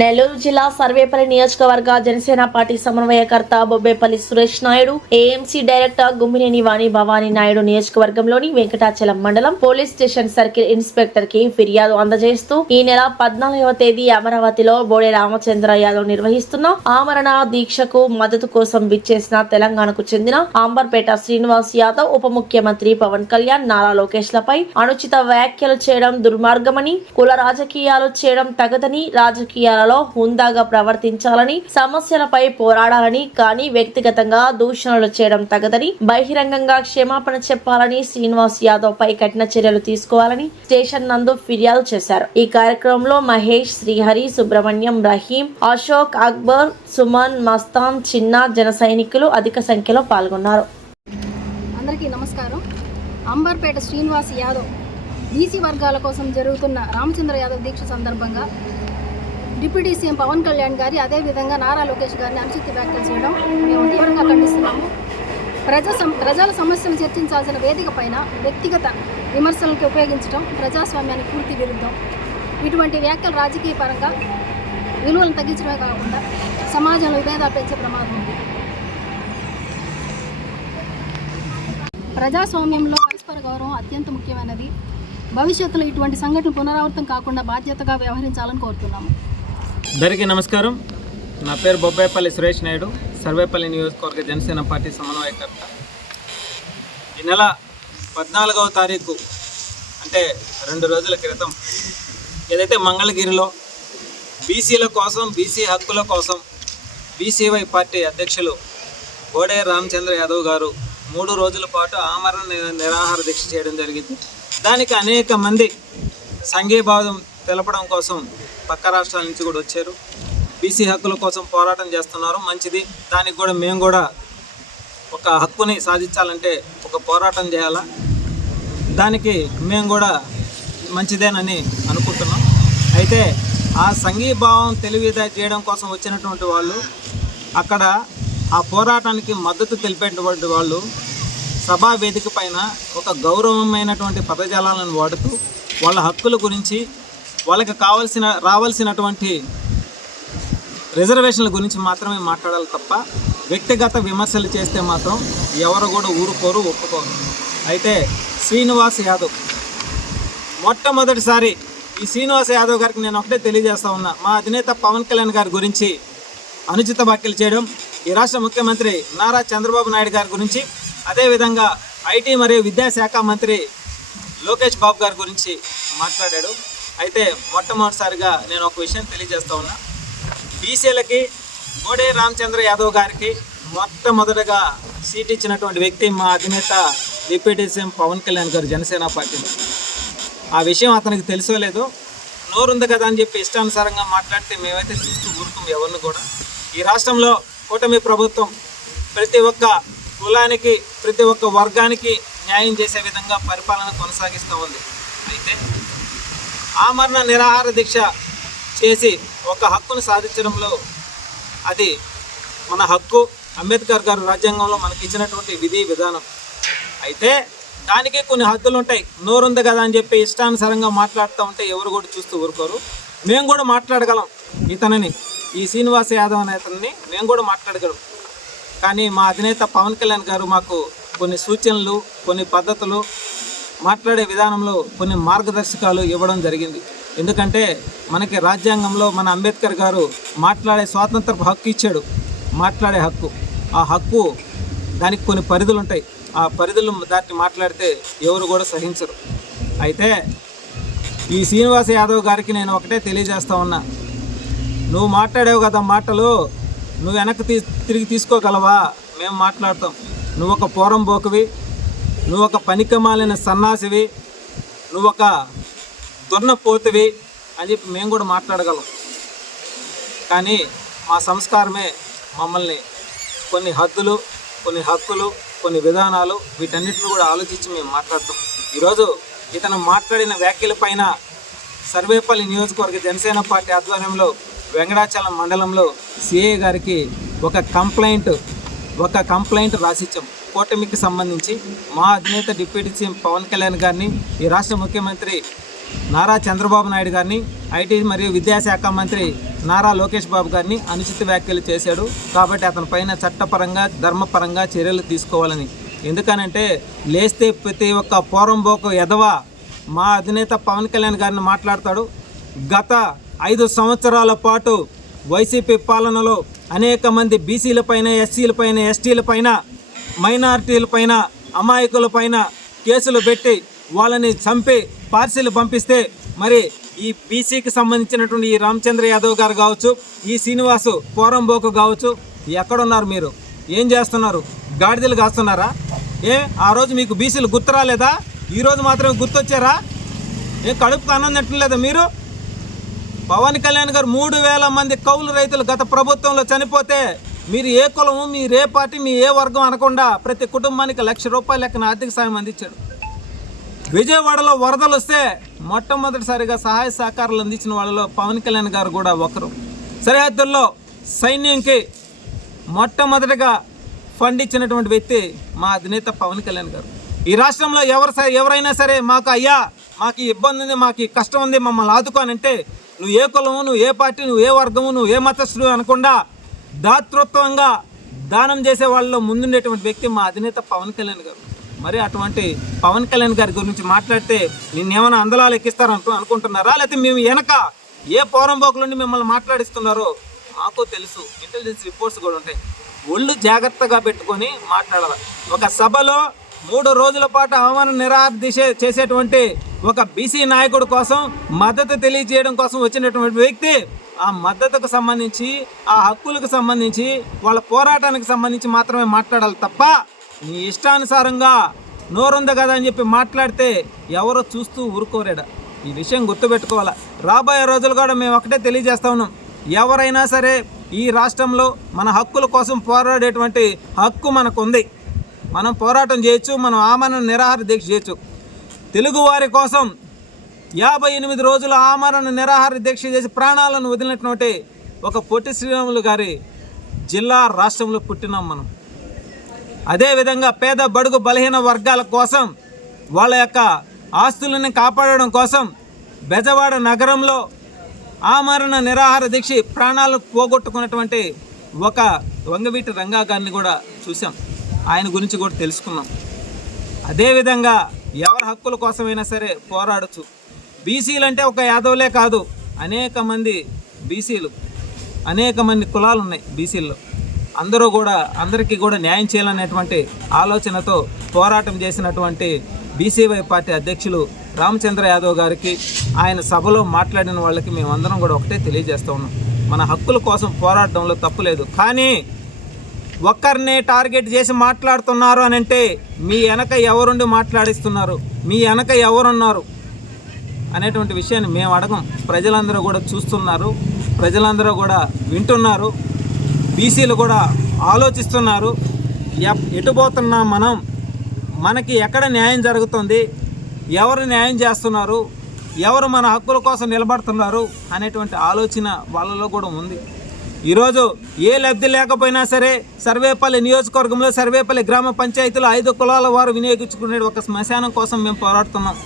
నెల్లూరు జిల్లా సర్వేపల్లి నియోజకవర్గ జనసేన పార్టీ సమన్వయకర్త బొబ్బేపల్లి సురేష్ నాయుడు, ఏఎంసీ డైరెక్టర్ గుమ్మినేని వాణి భవానీ నాయుడు నియోజకవర్గంలోని వెంకటాచలం మండలం పోలీస్ స్టేషన్ సర్కిల్ ఇన్స్పెక్టర్ కి ఫిర్యాదు అందజేస్తూ ఈ నెల 14వ తేదీ అమరావతిలో బోడే రామచంద్ర యాదవ్ నిర్వహిస్తున్న ఆమరణ దీక్షకు మద్దతు కోసం విచ్చేసిన తెలంగాణకు చెందిన అంబర్పేట శ్రీనివాస్ యాదవ్, ఉప ముఖ్యమంత్రి పవన్ కళ్యాణ్, నారా లోకేష్ లపై అనుచిత వ్యాఖ్యలు చేయడం దుర్మార్గమని, కుల రాజకీయాలు చేయడం తగదని, రాజకీయాలలో హుందాగా ప్రవర్తించాలని, సమస్యలపై పోరాడాలని, కానీ వ్యక్తిగతంగా దూషణలు చేయడం తగదని, బహిరంగంగా క్షమాపణ చెప్పాలని, శ్రీనివాస్ యాదవ్ పై కఠిన చర్యలు తీసుకోవాలని స్టేషన్ నందు ఫిర్యాదు చేశారు. ఈ కార్యక్రమంలో మహేష్, శ్రీహరి, సుబ్రహ్మణ్యం, రహీం, అశోక్, అక్బర్, సుమన్, మస్తాన్, చిన్న, జన సైనికులు అధిక సంఖ్యలో పాల్గొన్నారు. అందరికీ నమస్కారం. అంబర్పేట శ్రీనివాస్ యాదవ్ బీసీ వర్గాల కోసం జరుగుతున్న రామచంద్ర యాదవ్ దీక్ష సందర్భంగా డిప్యూటీ సీఎం పవన్ కళ్యాణ్ గారి, అదేవిధంగా నారా లోకేష్ గారిని అనుచిత వ్యాఖ్యలు చేయడం మేము తీవ్రంగా ఖండిస్తున్నాము. ప్రజల సమస్యలు చర్చించాల్సిన వేదిక పైన వ్యక్తిగత విమర్శలకు ఉపయోగించడం ప్రజాస్వామ్యానికి పూర్తి విరుద్ధం. ఇటువంటి వ్యాఖ్యలు రాజకీయ పరంగా విలువలను తగ్గించడమే కాకుండా సమాజంలో విభేదాలు పెంచే ప్రమాదం ఉంది. ప్రజాస్వామ్యంలో పరస్పర గౌరవం అత్యంత ముఖ్యమైనది. భవిష్యత్తులో ఇటువంటి సంఘటనలు పునరావృతం కాకుండా బాధ్యతగా వ్యవహరించాలని కోరుతున్నాము. అందరికీ నమస్కారం. నా పేరు బొబ్బేపల్లి సురేష్ నాయుడు, సర్వేపల్లి నియోజకవర్గ జనసేన పార్టీ సమన్వయకర్త. ఈ నెల 14వ తారీఖు అంటే 2 రోజుల క్రితం ఏదైతే మంగళగిరిలో బీసీల కోసం, బీసీ హక్కుల కోసం బీసీవై పార్టీ అధ్యక్షులు బోడే రామచంద్ర యాదవ్ గారు 3 రోజుల పాటు ఆమరణ నిరాహార దీక్ష చేయడం జరిగింది. దానికి అనేక మంది సంఘీభావం తెలపడం కోసం పక్క రాష్ట్రాల నుంచి కూడా వచ్చారు. బీసీ హక్కుల కోసం పోరాటం చేస్తున్నారు, మంచిది. దానికి కూడా మేము కూడా ఒక హక్కుని సాధించాలంటే ఒక పోరాటం చేయాలా, దానికి మేము కూడా మంచిదేనని అనుకుంటున్నాం. అయితే ఆ సంఘీభావం చేయడం కోసం వచ్చినటువంటి వాళ్ళు అక్కడ ఆ పోరాటానికి మద్దతు తెలిపేటువంటి వాళ్ళు సభా వేదిక పైన ఒక గౌరవమైనటువంటి పదజాలాలను వాడుతూ వాళ్ళ హక్కుల గురించి, వాళ్ళకి రావాల్సినటువంటి రిజర్వేషన్ల గురించి మాత్రమే మాట్లాడాలి తప్ప వ్యక్తిగత విమర్శలు చేస్తే మాత్రం ఎవరు కూడా ఊరుకోరు, ఒప్పుకోరు. అయితే శ్రీనివాస్ యాదవ్ మొట్టమొదటిసారి ఈ శ్రీనివాస్ యాదవ్ గారికి నేను ఒకటే తెలియజేస్తా ఉన్నా, మా అధినేత పవన్ కళ్యాణ్ గారి గురించి అనుచిత వ్యాఖ్యలు చేయడం, ఈ రాష్ట్ర ముఖ్యమంత్రి నారా చంద్రబాబు నాయుడు గారి గురించి, అదేవిధంగా ఐటీ మరియు విద్యాశాఖ మంత్రి లోకేష్ బాబు గారి గురించి మాట్లాడాడు. అయితే మొట్టమొదటిసారిగా నేను ఒక విషయం తెలియజేస్తా ఉన్నా, బీసీలకి బోడే రామచంద్ర యాదవ్ గారికి మొట్టమొదటగా సీట్ ఇచ్చినటువంటి వ్యక్తి మా అధినేత డిప్యూటీ సీఎం పవన్ కళ్యాణ్ గారు, జనసేన పార్టీలో. ఆ విషయం అతనికి తెలుసో లేదో, నోరుంది కదా అని చెప్పి ఇష్టానుసారంగా మాట్లాడితే మేమైతే చూస్తూ ఊరుతాం ఎవరిని కూడా. ఈ రాష్ట్రంలో కూటమి ప్రభుత్వం ప్రతి ఒక్క కులానికి, ప్రతి ఒక్క వర్గానికి న్యాయం చేసే విధంగా పరిపాలన కొనసాగిస్తూ ఉంది. అయితే ఆమరణ నిరాహార దీక్ష చేసి ఒక హక్కును సాధించడంలో అది మన హక్కు. అంబేద్కర్ గారు రాజ్యాంగంలో మనకి ఇచ్చినటువంటి విధి విధానం. అయితే దానికి కొన్ని హద్దులు ఉంటాయి. నోరుంది కదా అని చెప్పి ఇష్టానుసారంగా మాట్లాడుతూ ఉంటే ఎవరు కూడా చూస్తూ ఊరుకోరు. మేము కూడా మాట్లాడగలం, ఇతనిని, ఈ శ్రీనివాస్ యాదవ్ అనే అతన్ని మేము కూడా మాట్లాడగలం. కానీ మా అధినేత పవన్ కళ్యాణ్ గారు మాకు కొన్ని సూచనలు, కొన్ని పద్ధతులు, మాట్లాడే విధానంలో కొన్ని మార్గదర్శకాలు ఇవ్వడం జరిగింది. ఎందుకంటే మనకి రాజ్యాంగంలో మన అంబేద్కర్ గారు మాట్లాడే స్వాతంత్రపు హక్కు ఇచ్చాడు, మాట్లాడే హక్కు. ఆ హక్కు దానికి కొన్ని పరిధులు ఉంటాయి. ఆ పరిధులు దాన్ని మాట్లాడితే ఎవరు కూడా సహించరు. అయితే ఈ శ్రీనివాస్ యాదవ్ గారికి నేను ఒకటే తెలియజేస్తా ఉన్నా, నువ్వు మాట్లాడావు కదా మాటలు, నువ్వు వెనక్కి తిరిగి తీసుకోగలవా? మేము మాట్లాడతాం. నువ్వు ఒక పోరంబోకువి, నువ్వు ఒక పనికిమాలిన సన్నాసివి, నువ్వు ఒక దుర్నపోతువి అని చెప్పి మేము కూడా మాట్లాడగలం. కానీ మా సంస్కారమే మమ్మల్ని కొన్ని హద్దులు, కొన్ని హక్కులు, కొన్ని విధానాలు, వీటన్నిటిని కూడా ఆలోచించి మేము మాట్లాడతాం. ఈరోజు ఇతను మాట్లాడిన వ్యాఖ్యల పైన సర్వేపల్లి నియోజకవర్గ జనసేన పార్టీ ఆధ్వర్యంలో వెంకటాచలం మండలంలో సిఐ గారికి ఒక కంప్లైంట్ రాసిచ్చాం. కూటమికి సంబంధించి మా అధినేత డిప్యూటీ సీఎం పవన్ కళ్యాణ్ గారిని, ఈ రాష్ట్ర ముఖ్యమంత్రి నారా చంద్రబాబు నాయుడు గారిని, ఐటీ మరియు విద్యాశాఖ మంత్రి నారా లోకేష్ బాబు గారిని అనుచిత వ్యాఖ్యలు చేశాడు. కాబట్టి అతని పైన చట్టపరంగా ధర్మపరంగా చర్యలు తీసుకోవాలని. ఎందుకనంటే లేస్తే ప్రతి ఒక్క పోరంబోకు ఎదవ మా అధినేత పవన్ కళ్యాణ్ గారిని మాట్లాడతాడు. గత 5 సంవత్సరాల పాటు వైసీపీ పాలనలో అనేక మంది బీసీలపైన, ఎస్సీలపైన, ఎస్టీలపైన, మైనారిటీలపైన, అమాయకులపైన కేసులు పెట్టి వాళ్ళని చంపి పార్సిల్ పంపిస్తే మరి ఈ బీసీకి సంబంధించినటువంటి ఈ రామచంద్ర యాదవ్ గారు కావచ్చు, ఈ శ్రీనివాసు పోరంబోకు కావచ్చు, ఎక్కడున్నారు మీరు? ఏం చేస్తున్నారు? గాడిదలు కాస్తున్నారా? ఆ రోజు మీకు బీసీలు గుర్తు రాలేదా? ఈరోజు మాత్రం గుర్తొచ్చారా? కడుపుకు అన్నం తిట్టలేదా మీరు? పవన్ కళ్యాణ్ గారు 3,000 మంది కౌలు రైతులు గత ప్రభుత్వంలో చనిపోతే మీరు ఏ కులము, మీరు ఏ పార్టీ, మీ ఏ వర్గం అనకుండా ప్రతి కుటుంబానికి ₹1,00,000 లెక్కన ఆర్థిక సాయం అందించాడు. విజయవాడలో వరదలు వస్తే మొట్టమొదటిసారిగా సహాయ సహకారాలు అందించిన వాళ్ళలో పవన్ కళ్యాణ్ గారు కూడా ఒకరు. సరిహద్దుల్లో సైన్యంకి మొట్టమొదటిగా ఫండ్ ఇచ్చినటువంటి వ్యక్తి మా అధినేత పవన్ కళ్యాణ్ గారు. ఈ రాష్ట్రంలో ఎవరైనా సరే మాకు ఇబ్బంది ఉంది, మాకు కష్టం ఉంది, మమ్మల్ని ఆదుకోనంటే నువ్వు ఏ కులము, నువ్వు ఏ పార్టీ, నువ్వు ఏ వర్గము, నువ్వు ఏ మతస్థుడు అనకుండా దాతృత్వంగా దానం చేసే వాళ్ళలో ముందుండేటువంటి వ్యక్తి మా అధినేత పవన్ కళ్యాణ్ గారు. మరి అటువంటి పవన్ కళ్యాణ్ గారి గురించి మాట్లాడితే నిన్నేమైనా అందలాలు ఎక్కిస్తారని అనుకుంటున్నారా? లేకపోతే మేము వెనక ఏ పోరంబోకులుండి మిమ్మల్ని మాట్లాడిస్తున్నారో మాకు తెలుసు. ఇంటెలిజెన్స్ రిపోర్ట్స్ కూడా ఉంటాయి. ఒళ్ళు జాగ్రత్తగా పెట్టుకొని మాట్లాడాలి. ఒక సభలో 3 రోజుల పాటు అవమాన నిరాహార దీక్ష చేసేటువంటి ఒక బీసీ నాయకుడి కోసం మద్దతు తెలియజేయడం కోసం వచ్చినటువంటి వ్యక్తి ఆ మద్దతుకు సంబంధించి, ఆ హక్కులకు సంబంధించి, వాళ్ళ పోరాటానికి సంబంధించి మాత్రమే మాట్లాడాలి తప్ప నీ ఇష్టానుసారంగా నోరుంది కదా అని చెప్పి మాట్లాడితే ఎవరో చూస్తూ ఊరుకోరేడా. ఈ విషయం గుర్తుపెట్టుకోవాలా. రాబోయే రోజులు కూడా మేము ఒకటే తెలియజేస్తా ఉన్నాం. ఎవరైనా సరే ఈ రాష్ట్రంలో మన హక్కుల కోసం పోరాడేటువంటి హక్కు మనకు ఉంది. మనం పోరాటం చేయొచ్చు, మనం ఆమరణ నిరాహార దీక్ష చేయొచ్చు. తెలుగువారి కోసం 58 రోజులు ఆమరణ నిరాహార దీక్ష చేసి ప్రాణాలను వదిలినటువంటి ఒక పొట్టి శ్రీరాములు గారి జిల్లా రాష్ట్రంలో పుట్టినాం మనం. అదేవిధంగా పేద బడుగు బలహీన వర్గాల కోసం, వాళ్ళ యొక్క ఆస్తులను కాపాడడం కోసం బెజవాడ నగరంలో ఆమరణ నిరాహార దీక్ష ప్రాణాలను పోగొట్టుకున్నటువంటి ఒక వంగవీటి రంగా గారిని కూడా చూసాం. ఆయన గురించి కూడా తెలుసుకున్నాం. అదేవిధంగా ఎవరి హక్కుల కోసమైనా సరే పోరాడచ్చు. బీసీలు అంటే ఒక యాదవులే కాదు, అనేక మంది బీసీలు, అనేక మంది కులాలు ఉన్నాయి బీసీల్లో. అందరికీ కూడా న్యాయం చేయాలనేటువంటి ఆలోచనతో పోరాటం చేసినటువంటి బీసీవై పార్టీ అధ్యక్షులు రామచంద్ర యాదవ్ గారికి, ఆయన సభలో మాట్లాడిన వాళ్ళకి మేమందరం కూడా ఒకటే తెలియజేస్తూ ఉన్నాం. మన హక్కుల కోసం పోరాటంలో తప్పు లేదు. కానీ ఒక్కరినే టార్గెట్ చేసి మాట్లాడుతున్నారు అని అంటే మీ వెనక ఎవరుండి మాట్లాడిస్తున్నారు, మీ వెనక ఎవరున్నారు అనేటువంటి విషయాన్ని మేము అడగం. ప్రజలందరూ కూడా చూస్తున్నారు, ప్రజలందరూ కూడా వింటున్నారు, బీసీలు కూడా ఆలోచిస్తున్నారు. ఎటుపోతున్నాం మనం, మనకి ఎక్కడ న్యాయం జరుగుతుంది, ఎవరు న్యాయం చేస్తున్నారు, ఎవరు మన హక్కుల కోసం నిలబడుతున్నారు అనేటువంటి ఆలోచన వాళ్ళలో కూడా ఉంది. ఈరోజు ఏ లబ్ధి లేకపోయినా సరే సర్వేపల్లి నియోజకవర్గంలో సర్వేపల్లి గ్రామ పంచాయతీలో 5 కులాల వారు వినియోగించుకునే ఒక శ్మశానం కోసం మేము పోరాడుతున్నాం.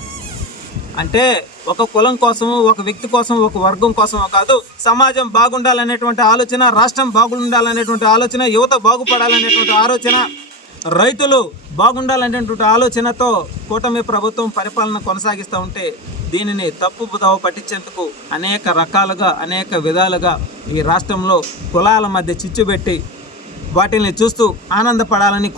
అంటే ఒక కులం కోసము, ఒక వ్యక్తి కోసం, ఒక వర్గం కోసమో కాదు, సమాజం బాగుండాలనేటువంటి ఆలోచన, రాష్ట్రం బాగుండాలనేటువంటి ఆలోచన, యువత బాగుపడాలనేటువంటి ఆలోచన, రైతులు బాగుండాలనేటువంటి ఆలోచనతో కూటమి ప్రభుత్వం పరిపాలన కొనసాగిస్తూ ఉంటే దీనిని తప్పుదోవ పట్టించేందుకు అనేక రకాలుగా, అనేక విధాలుగా ఈ రాష్ట్రంలో కులాల మధ్య చిచ్చుపెట్టి వాటిని చూస్తూ ఆనందపడాలని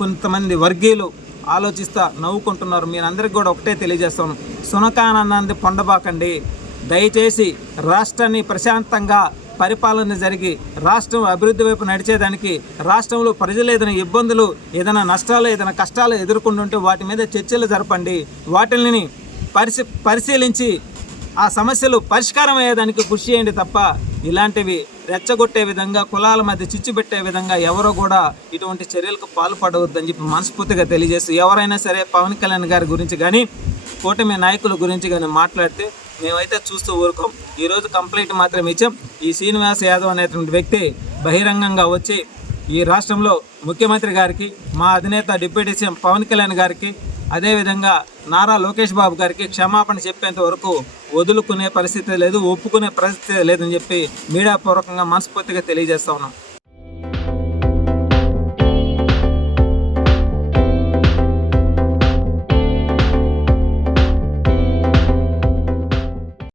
కొంతమంది వర్గీయులు ఆలోచిస్తా నవ్వుకుంటున్నారు. మీరందరికీ కూడా ఒకటే తెలియజేస్తాను, సునకానందాన్ని పొందబాకండి. దయచేసి రాష్ట్రాన్ని ప్రశాంతంగా పరిపాలన జరిగి రాష్ట్రం అభివృద్ధి వైపు నడిచేదానికి, రాష్ట్రంలో ప్రజలు ఏదైనా ఇబ్బందులు, ఏదైనా నష్టాలు, ఏదైనా కష్టాలు ఎదుర్కొంటుంటే వాటి మీద చర్చలు జరపండి. వాటిని పరిశీలించి ఆ సమస్యలు పరిష్కారం అయ్యేదానికి కృషి చేయండి తప్ప ఇలాంటివి రెచ్చగొట్టే విధంగా, కులాల మధ్య చిచ్చు పెట్టే విధంగా ఎవరో కూడా ఇటువంటి చర్యలకు పాల్పడవద్దని చెప్పి మనస్ఫూర్తిగా తెలియజేస్తూ, ఎవరైనా సరే పవన్ కళ్యాణ్ గారి గురించి కానీ కూటమి నాయకుల గురించి కానీ మాట్లాడితే మేమైతే చూస్తూ ఊరుకోం. ఈరోజు కంప్లైంట్ మాత్రం ఇచ్చాం. ఈ శ్రీనివాస్ యాదవ్ అనేటువంటి వ్యక్తి బహిరంగంగా వచ్చి ఈ రాష్ట్రంలో ముఖ్యమంత్రి గారికి, మా అధినేత డిప్యూటీ సీఎం పవన్ కళ్యాణ్ గారికి, అదేవిధంగా నారా లోకేష్ బాబు గారికి క్షమాపణ చెప్పేంత వరకు వదులుకునే పరిస్థితి లేదు, ఒప్పుకునే పరిస్థితి లేదని చెప్పి మీడియా పూర్వకంగా మనస్ఫూర్తిగా తెలియజేస్తా ఉన్నాం.